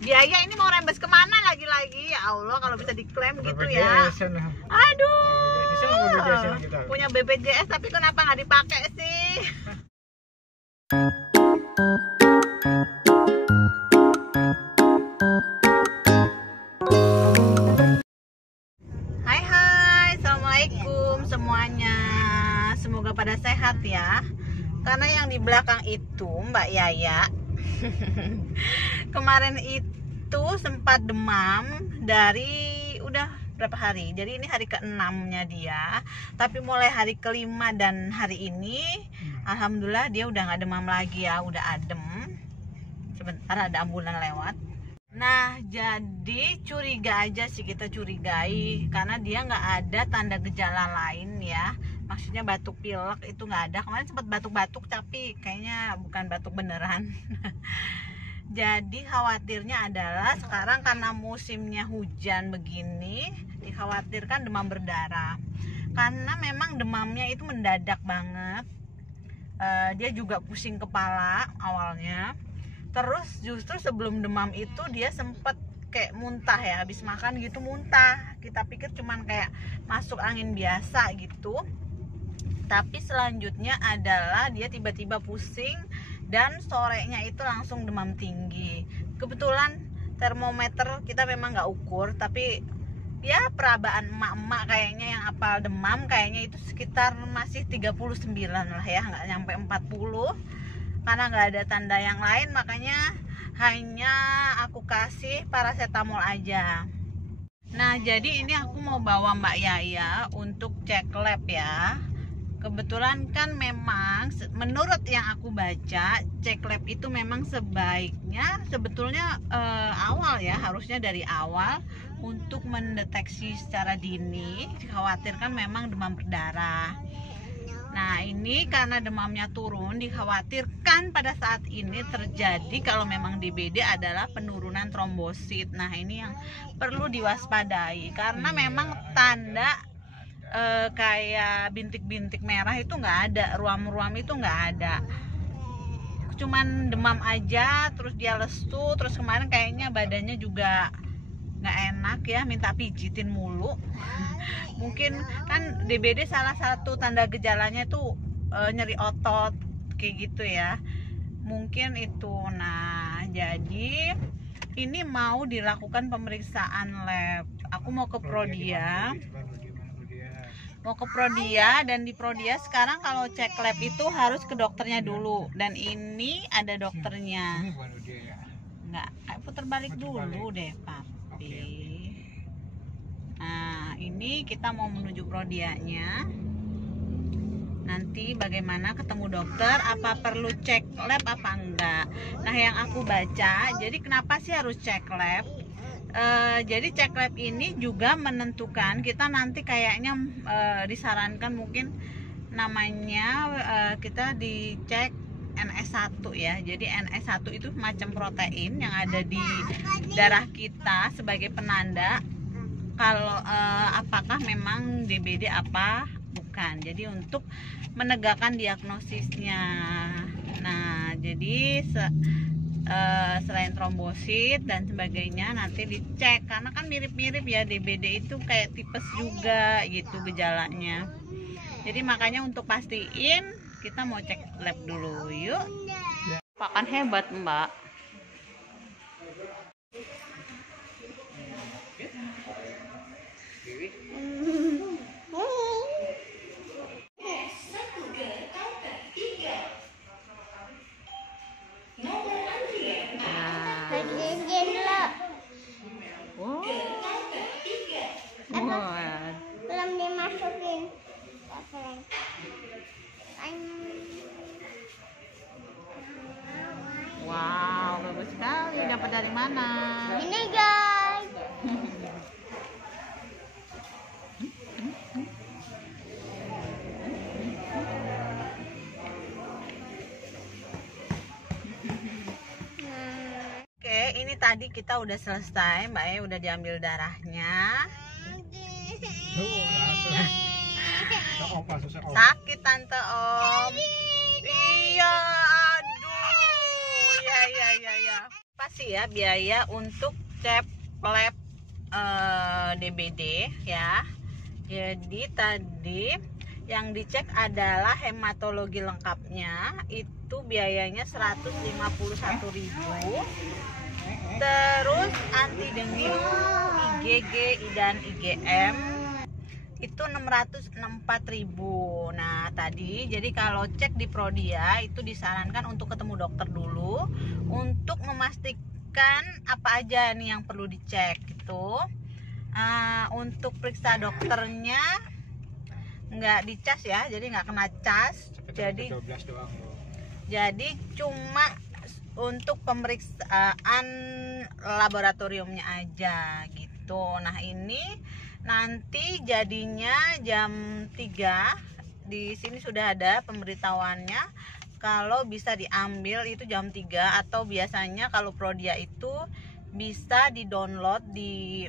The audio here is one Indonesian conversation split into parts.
Biaya ini mau rembes kemana lagi-lagi? Ya Allah, kalau bisa diklaim gitu ya. Aduh, punya BPJS tapi kenapa nggak dipakai sih? Hai, assalamualaikum semuanya. Semoga pada sehat ya. Karena yang di belakang itu Mbak Yaya kemarin itu sempat demam dari udah berapa hari. Jadi ini hari ke-6-nya dia. Tapi mulai hari ke-5 dan hari ini alhamdulillah dia udah nggak demam lagi ya, udah adem. Sebentar ada ambulan lewat. Nah, jadi curiga aja sih, kita curigai karena dia nggak ada tanda gejala lain ya. Maksudnya batuk pilek itu nggak ada. Kemarin sempat batuk-batuk tapi kayaknya bukan batuk beneran. Jadi khawatirnya adalah sekarang karena musimnya hujan begini, dikhawatirkan demam berdarah. Karena memang demamnya itu mendadak banget. Dia juga pusing kepala awalnya. Terus justru sebelum demam itu dia sempet kayak muntah ya, habis makan gitu muntah. Kita pikir cuman kayak masuk angin biasa gitu. Tapi selanjutnya adalah dia tiba-tiba pusing dan sorenya itu langsung demam tinggi. Kebetulan termometer kita memang nggak ukur, tapi ya perabaan emak-emak kayaknya yang apal demam kayaknya itu sekitar masih 39 lah ya, nggak nyampe 40. Karena nggak ada tanda yang lain, makanya hanya aku kasih paracetamol aja. Nah, jadi ini aku mau bawa Mbak Yaya untuk cek lab ya. Kebetulan kan memang menurut yang aku baca, cek lab itu memang sebaiknya sebetulnya awal ya, harusnya dari awal untuk mendeteksi secara dini. Dikhawatirkan memang demam berdarah. Nah, ini karena demamnya turun, dikhawatirkan pada saat ini terjadi kalau memang DBD adalah penurunan trombosit. Nah, ini yang perlu diwaspadai karena memang tanda kayak bintik-bintik merah itu nggak ada, ruam-ruam itu nggak ada. Cuman demam aja, terus dia lesu, terus kemarin kayaknya badannya juga nggak enak ya, minta pijitin mulu. Mungkin kan DBD salah satu tanda gejalanya tuh nyeri otot kayak gitu ya, mungkin itu. Nah, jadi ini mau dilakukan pemeriksaan lab. Aku mau ke Prodia, dan di Prodia sekarang kalau cek lab itu harus ke dokternya dulu, dan ini ada dokternya. Nggak, putar balik dulu deh papi. Nah, ini kita mau menuju Prodianya. Nanti bagaimana ketemu dokter, apa perlu cek lab apa enggak. Nah, yang aku baca, jadi kenapa sih harus cek lab? Jadi cek lab ini juga menentukan kita nanti kayaknya disarankan mungkin namanya kita dicek NS1 ya. Jadi NS1 itu macam protein yang ada di darah kita sebagai penanda kalau apakah memang DBD apa bukan. Jadi untuk menegakkan diagnosisnya. Nah, jadi selain trombosit dan sebagainya nanti dicek karena kan mirip-mirip ya, DBD itu kayak tipes juga gitu gejalanya. Jadi makanya untuk pastiin kita mau cek lab dulu yuk. Pak kan hebat Mbak. Belum dimasukin. Wow, bagus sekali. Dapat dari mana? Ini guys. Oke, ini tadi kita udah selesai, Mbak E udah diambil darahnya. Sakit tante Om. Iya, aduh. Ya. Apa sih ya biaya untuk cek lab DBD ya. Jadi tadi yang dicek adalah hematologi lengkapnya, itu biayanya 151.000. Terus anti dengue, IgG dan IgM itu 604.000. Nah tadi jadi kalau cek di Prodia itu disarankan untuk ketemu dokter dulu untuk memastikan apa aja nih yang perlu dicek gitu. Untuk periksa dokternya nggak dicas ya, jadi nggak kena cas. Jadi 12 doang loh. Jadi cuma untuk pemeriksaan laboratoriumnya aja gitu. Nah ini nanti jadinya jam 3. Di sini sudah ada pemberitahuannya kalau bisa diambil itu jam 3, atau biasanya kalau Prodia itu bisa di-download di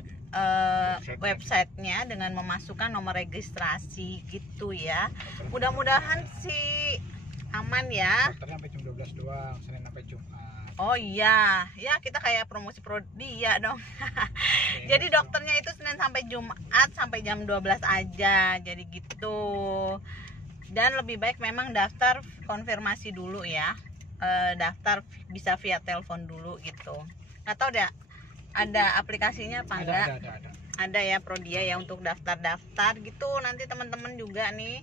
websitenya dengan memasukkan nomor registrasi gitu ya. Mudah-mudahan sih aman ya. Dokternya sampai jam 12 doang, Senin sampai Jumat. Oh iya, ya kita kayak promosi Prodia dong. Jadi dokternya itu Senin sampai Jumat sampai jam 12 aja. Jadi gitu. Dan lebih baik memang daftar konfirmasi dulu ya. Daftar bisa via telepon dulu gitu. Nggak tahu deh ada aplikasinya apa enggak? Ada ya Prodia ya untuk daftar-daftar gitu. Nanti teman-teman juga nih.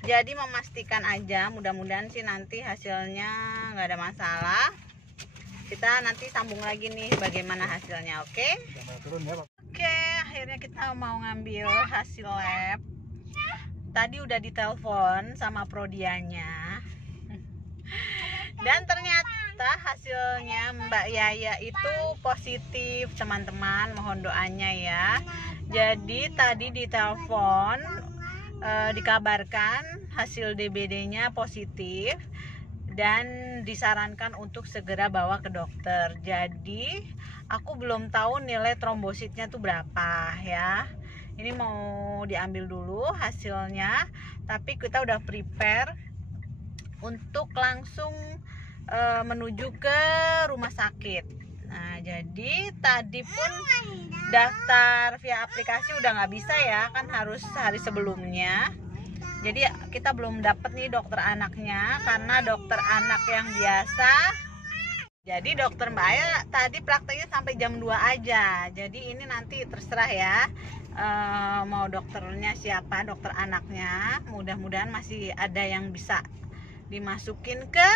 Jadi memastikan aja, mudah-mudahan sih nanti hasilnya nggak ada masalah. Kita nanti sambung lagi nih bagaimana hasilnya, oke? Oke, akhirnya kita mau ngambil hasil lab. Tadi udah ditelepon sama Prodianya. Dan ternyata hasilnya Mbak Yaya itu positif, teman-teman. Mohon doanya ya. Jadi tadi ditelepon, dikabarkan hasil DBD-nya positif dan disarankan untuk segera bawa ke dokter. Jadi aku belum tahu nilai trombositnya tuh berapa ya. Ini mau diambil dulu hasilnya, tapi kita udah prepare untuk langsung menuju ke rumah sakit. Nah jadi tadi pun daftar via aplikasi udah nggak bisa ya, kan harus hari sebelumnya. Jadi kita belum dapat nih dokter anaknya karena dokter anak yang biasa. Jadi dokter Mbak Aya tadi prakteknya sampai jam 2 aja. Jadi ini nanti terserah ya, mau dokternya siapa, dokter anaknya. Mudah-mudahan masih ada yang bisa dimasukin ke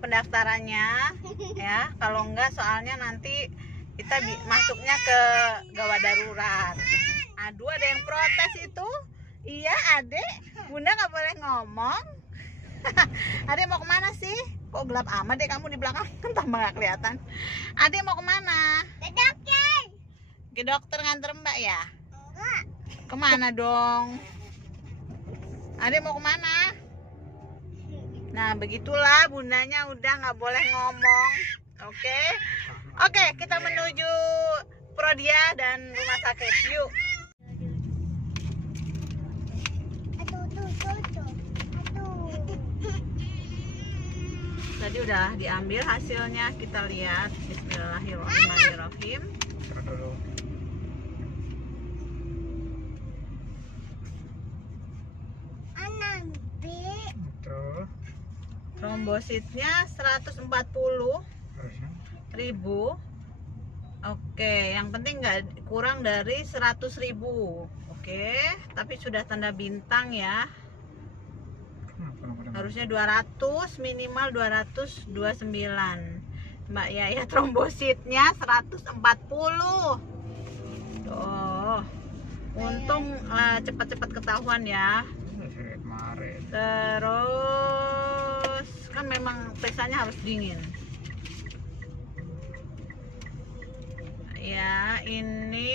pendaftarannya ya. Kalau enggak soalnya nanti kita masuknya ke gawat darurat. Aduh, ada yang protes itu. Iya adek, bunda nggak boleh ngomong. Adek mau kemana sih? Kok gelap amat deh kamu di belakang, kan tambah nggak kelihatan. Adek mau kemana? Ke dokter. Ke dokter nganter Mbak ya? Enggak. Kemana dong? Adek mau kemana? Nah begitulah, bundanya udah nggak boleh ngomong. Oke, kita menuju Prodia dan rumah sakit. Yuk. Tadi udah diambil hasilnya, kita lihat. Bismillahirrahmanirrahim. Trombositnya 140.000. Oke, yang penting nggak kurang dari 100.000. Oke, tapi sudah tanda bintang ya. Harusnya 200, minimal 229. Mbak Yaya trombositnya 140. Tuh. Untung cepat-cepat ketahuan ya. Terus kan memang periksanya harus dingin. Ya, ini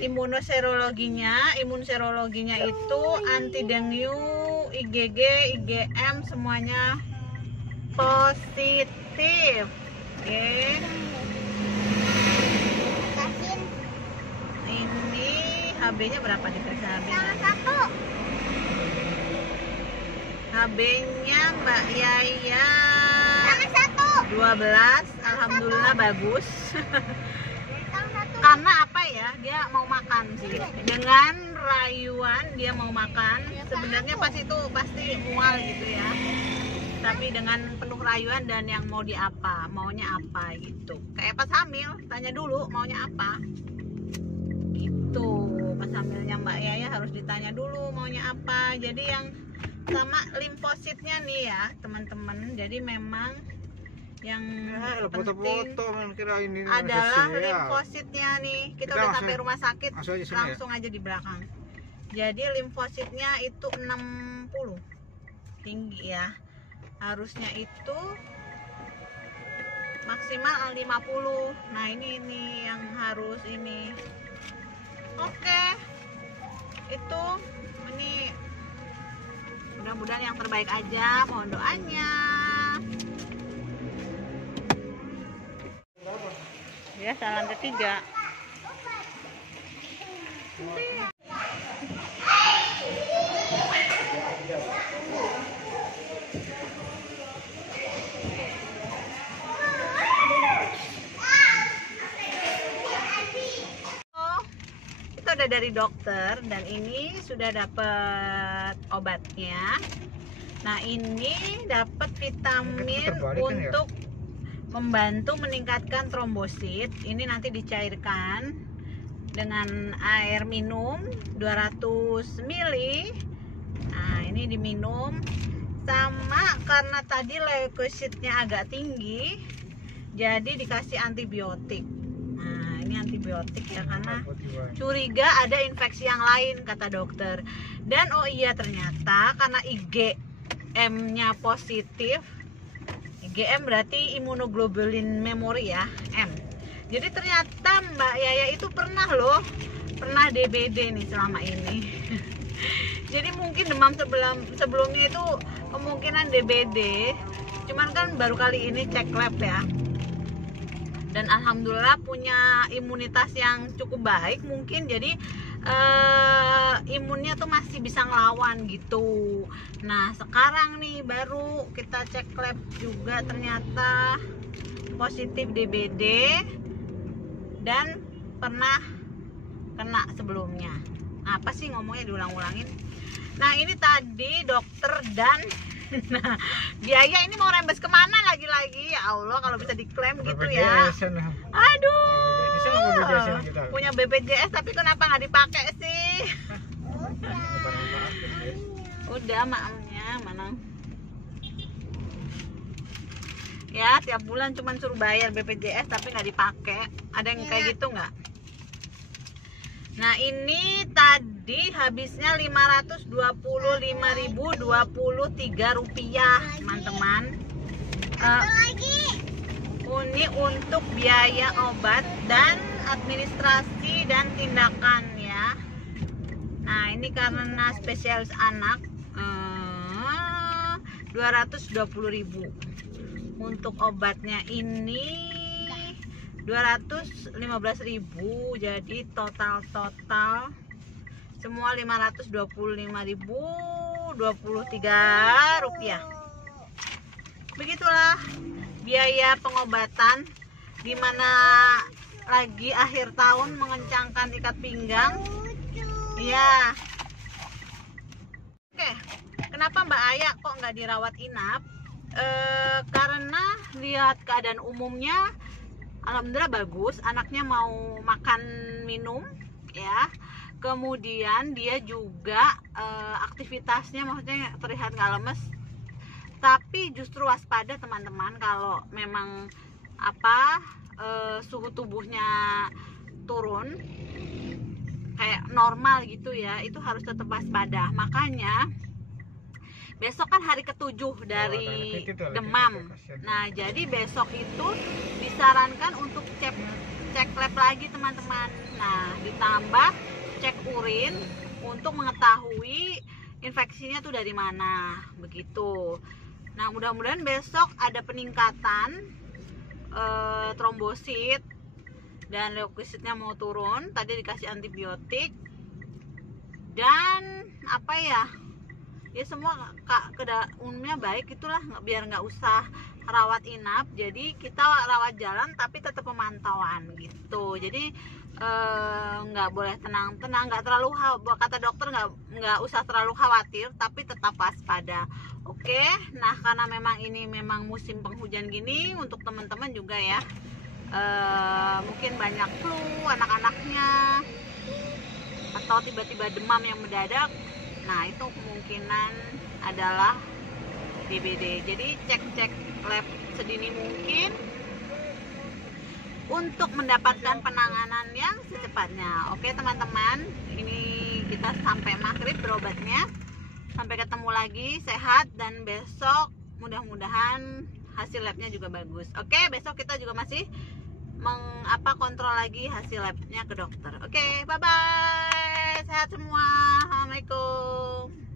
imunserologinya itu anti dengue, IgG, IgM semuanya positif. Oke. Ini HB-nya berapa, diperiksa HB-nya? 1. HB-nya Mbak Yaya alhamdulillah bagus. Karena apa ya, dia mau makan sih, dengan rayuan dia mau makan. Sebenarnya pas itu pasti mual gitu ya, tapi dengan penuh rayuan dan yang mau maunya apa gitu. Kayak pas hamil, tanya dulu maunya apa gitu. Pas hamilnya Mbak Yaya harus ditanya dulu maunya apa. Jadi yang sama limfositnya nih ya teman-teman, jadi memang yang penting adalah limfositnya nih. Kita udah sampai rumah sakit, langsung aja di belakang. Jadi limfositnya itu 60 tinggi ya, harusnya itu maksimal 50. Nah ini yang harus ini. Oke, itu ini mudah-mudahan yang terbaik aja, mohon doanya. Biasa lantai 3. Itu udah dari dokter dan ini sudah dapat obatnya. Nah ini dapat vitamin untuk membantu meningkatkan trombosit. Ini nanti dicairkan dengan air minum 200 ml. Nah ini diminum. Sama karena tadi leukositnya agak tinggi, jadi dikasih antibiotik. Nah ini antibiotik ya, karena curiga ada infeksi yang lain kata dokter. Dan oh iya, ternyata karena IgM-nya positif. IgM berarti imunoglobulin memori ya, M. Jadi ternyata Mbak Yaya itu pernah DBD nih selama ini. Jadi mungkin demam sebelumnya itu kemungkinan DBD. Cuman kan baru kali ini cek lab ya. Dan alhamdulillah punya imunitas yang cukup baik mungkin, jadi imunnya tuh masih bisa ngelawan gitu. Nah sekarang nih baru kita cek lab juga, ternyata positif DBD dan pernah kena sebelumnya. Nah, apa sih ngomongnya diulang-ulangin. Nah ini tadi dokter dan nah, biaya ini mau rembes kemana lagi-lagi? Ya Allah, kalau bisa diklaim gitu ya. Aduh, punya BPJS tapi kenapa nggak dipakai sih? Udah maafnya mana? Ya tiap bulan cuman suruh bayar BPJS tapi nggak dipakai. Ada yang kayak gitu nggak? Nah ini tadi habisnya 525.023 rupiah teman-teman. Ini untuk biaya obat dan administrasi dan tindakan ya. Nah ini karena spesialis anak 220.000. Untuk obatnya ini 215.000, jadi total semua 525.023 rupiah. Begitulah biaya pengobatan, dimana lagi akhir tahun mengencangkan ikat pinggang ya. Oke, kenapa Mbak Aya kok nggak dirawat inap? Karena lihat keadaan umumnya alhamdulillah bagus, anaknya mau makan minum ya, kemudian dia juga aktivitasnya maksudnya terlihat nggak lemes, tapi justru waspada teman-teman, kalau memang suhu tubuhnya turun kayak normal gitu ya, itu harus tetap waspada. Makanya besok kan hari ke-7 dari demam. Nah, jadi besok itu disarankan untuk cek lab lagi teman-teman. Nah, ditambah cek urin untuk mengetahui infeksinya tuh dari mana, begitu. Nah, mudah-mudahan besok ada peningkatan trombosit dan leukositnya mau turun. Tadi dikasih antibiotik dan apa ya? Ya semua umumnya baik, itulah biar nggak usah rawat inap, jadi kita rawat jalan tapi tetap pemantauan gitu. Jadi nggak boleh tenang-tenang, nggak terlalu kata dokter nggak usah terlalu khawatir, tapi tetap waspada. Oke, nah karena memang ini memang musim penghujan gini, untuk teman-teman juga ya, mungkin banyak flu anak-anaknya atau tiba-tiba demam yang mendadak. Nah itu kemungkinan adalah DBD. Jadi cek lab sedini mungkin untuk mendapatkan penanganan yang secepatnya. Oke teman-teman, ini kita sampai maghrib berobatnya. Sampai ketemu lagi, sehat, dan besok mudah-mudahan hasil labnya juga bagus. Oke, besok kita juga masih kontrol lagi hasil labnya ke dokter. Oke, bye bye, sehat semua. Assalamualaikum.